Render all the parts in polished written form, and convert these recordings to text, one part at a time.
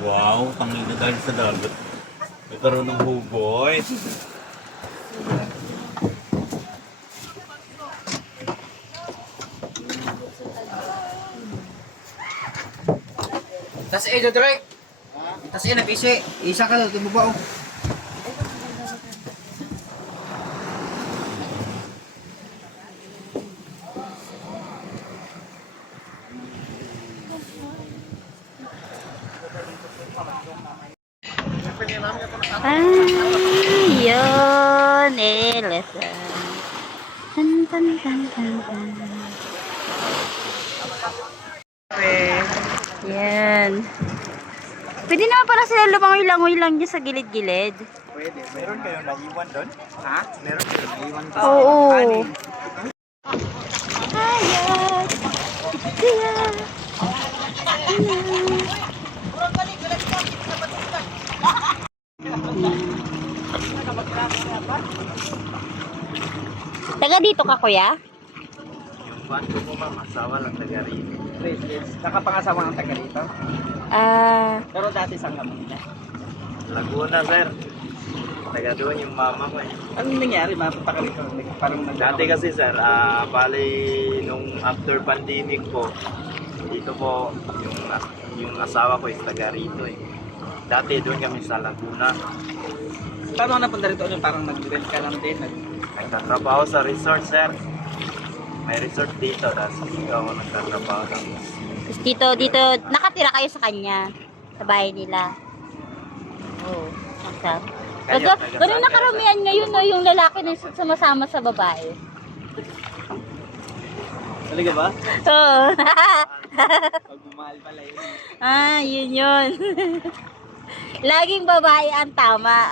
Wow, tangin na dahil sa dagat. Nagkaroon ng hugoy. Tas Direk. Tas nag-isi. Isa ka daw, tumubao. Ayun, lesson. Tan tan tan tan tan. Yan. Pwede naman pala sila lumangoy-langoy lang dyan sa gilid-gilid. Pwede. Meron kayong naiwan doon? Ha? Meron kayong naiwan doon? Oo. Anin? Ayun. Ayan. Taga dito ka, kuya? Yung bago mo ma'am, asawa lang taga rito. Nakapangasawa ng taga dito. Pero dati saan ka muna? Laguna, sir. Taga doon yung mama ko eh. Anong nangyari? Mapunta ka rito? Parang Dati kasi sir, bali nung after pandemic po, dito po yung asawa ko is taga rito eh. Dati doon kami sa Laguna. Paano ka napunta rito? Parang nag-rent ka lang din? Nagtatrabaho sa resort sir. May resort dito, tapos dito ako nagtatrabaho. Tapos dito, nakatira kayo sa kanya. Sa bahay nila. Oo. Ganun na karamihan ngayon, no, yung lalaki na sumasama sa babae. Talaga ba? Oo. Pag bumahal pala yun. Yun. Laging babae ang tama.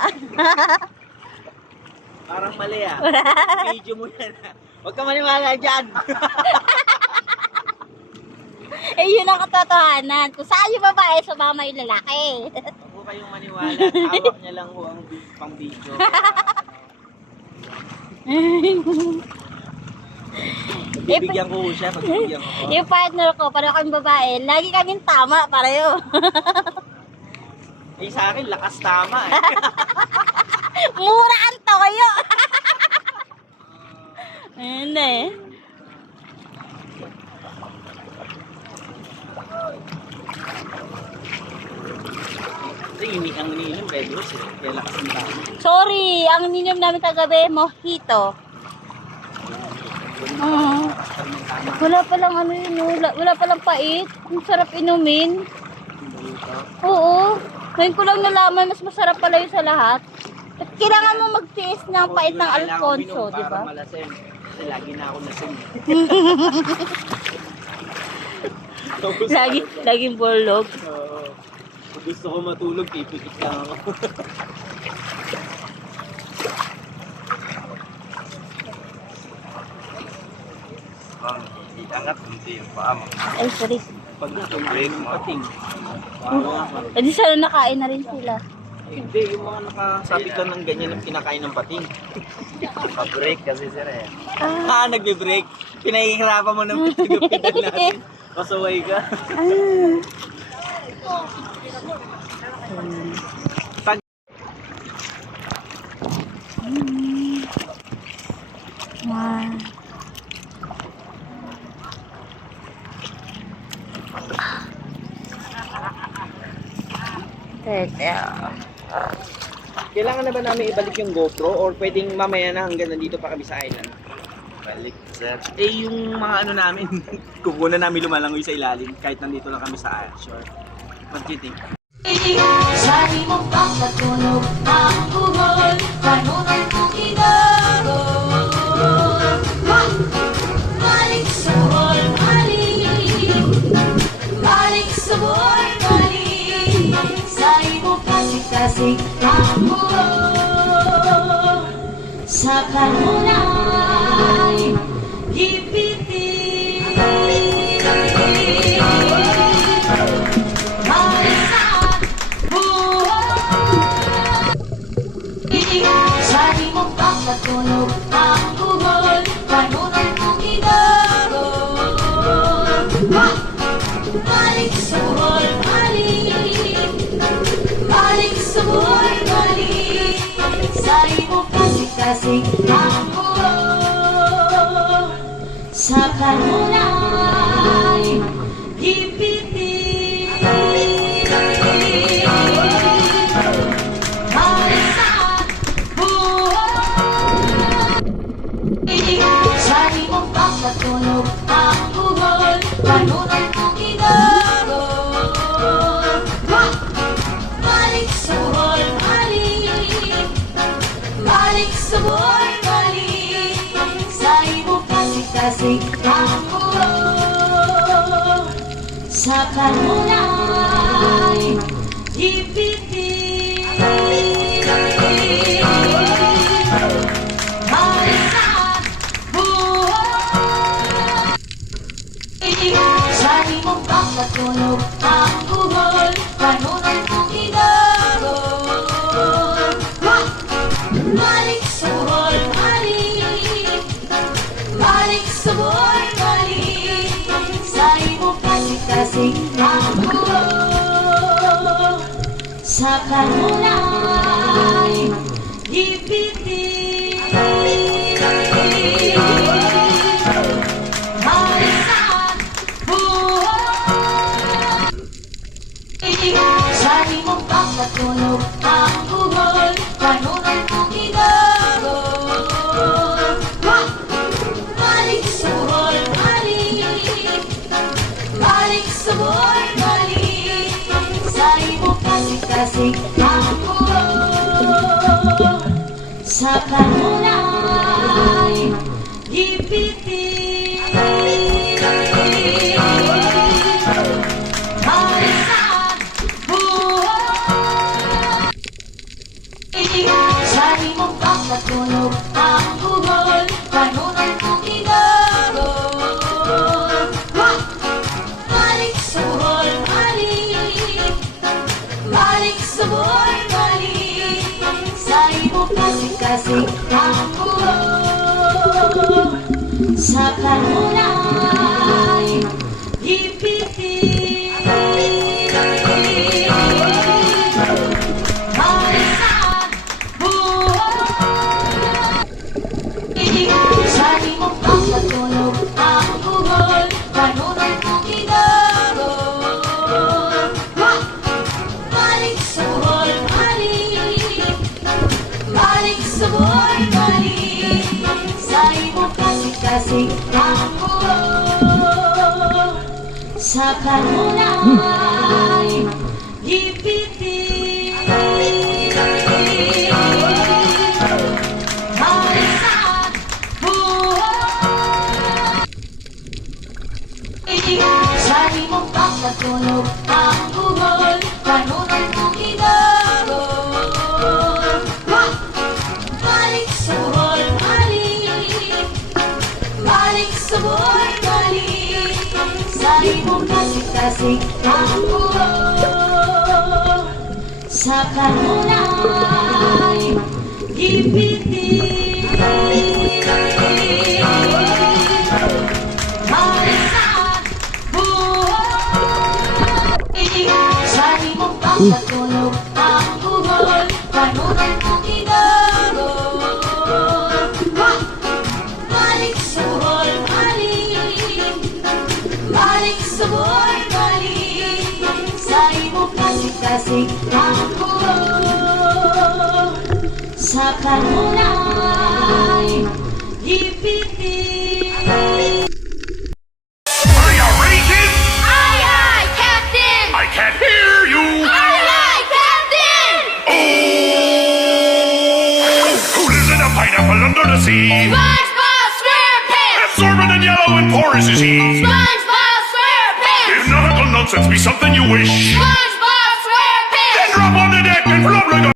Parang mali Video mo yan Huwag ka maniwala dyan. Yun ang katotohanan. Kung saan yung babae, sumama yung lalaki. Huwag po kayong maniwala. Hawak niya lang ho ang pang video. Bibigyan ko ho siya. Pagbibigyan ko. Yung partner ko, pareho kaming babae, lagi kaming tama, pareho. Sa akin, lakas tama Mura ang toyo. Ayun na eh. Ang ininom, Red Rose Kaya lakas ng tama. Sorry, ang ininom namin kagabi, mojito. Wala palang ano yun, wala palang pait. Ang sarap inumin. Oo. Ngayon ko lang nalaman, mas masarap pala yun sa lahat. At kailangan mo mag-taste ng pait ng Alfonso, di ba? Kasi lagi na ako lasing. Laging borlog. Kung gusto ko matulog, pipikit lang ako. Iangat hindi yung paa mo. Ay, sorry. Pag natulog mo, pating. Eh di sana nakain na rin sila. Hindi, yung mga nakasabit lang ng ganyan ang kinakain ng pating. Pa-break kasi sir eh. Nagbe-break. Pinahihirapan mo naman tugupitan natin. Pasaway ka. Pag kailangan na ba namin ibalik yung GoPro or pwedeng mamaya na hanggang nandito pa kami sa island? Balik sir. Yung mga ano namin, kukunan namin lumalangoy sa ilalim kahit nandito lang kami sa shore. What do you think? Sa imong pagkatulog ang buhol, kanunong mong idagol. Balik sa buhol, balik sa buhol, sa imong kasik-kasik ang buhol. Sa kanunay, gipitin. Sa imong pagkatulog ang buhol, kanunong mong idagol. Balik sa buhol, kanunay ipitin. Baliktad buhay. Sa imong pagkatulog ang buhol, kanunay mong ginagol. Balik sa buhol, balik. Balik sa buhol, balik. Sa imong kasing-kasing ang buhol. Sa kanunay ipitin. Baliktad buhay. Sa imong pagkatulog ang buhol, kanunay mong ginagol. Balik sa buhol, balik. Balik sa buhol, balik. Sa imong kasing-kasing ang buhol. Sa kanunay ipitin. Baliktad buhay. Sa imong pagkatulog ang buhol, kanunay mong ginagol. Balik sa buhol, balik. Balik sa buhol, balik. Sa imong kasing-kasing ang buhol. Sa kanunay ipitin. Baliktad buhay. Sa imong pagkatulog ang buhol, kanunay mong ginagol. Balik sa buhol, balik. Balik sa buhol, balik. Sa imong kasing-kasing ang buhol. Sa kanunay ipitin. Baliktad buhay. Sa imong pagkatulog ang buhol, kanunay mong ginagol. Balik sa buhol, balik. Balik sa buhol, balik. Sa imong kasing-kasing ang buhol. Sa kanunay ipitin. Baliktad buhay. Sa imong pagkatulog ang buhol, kanunay mong ginagol. Balik sa buhol, balik. Balik sa buhol, balik. Sa imong kasing-kasing ang buhol. Sa kanunay ipitin. Baliktad buhay. Sa imong pagkatulog ang buhol, kanunay mong ginagol. Balik sa buhol, balik. Balik sa buhol, balik. Sa imong kasing-kasing ang buhol. Sa kanunay ipitin. Are you raging? Aye, aye, Captain! I can't hear you. Aye, aye, Captain! Oh! Who lives in a pineapple under the sea? SpongeBob SquarePants! Absorbent and yellow and porous is he. SpongeBob SquarePants! If nautical nonsense be something you wish, SpongeBob SquarePants! then drop on the deck and flop like a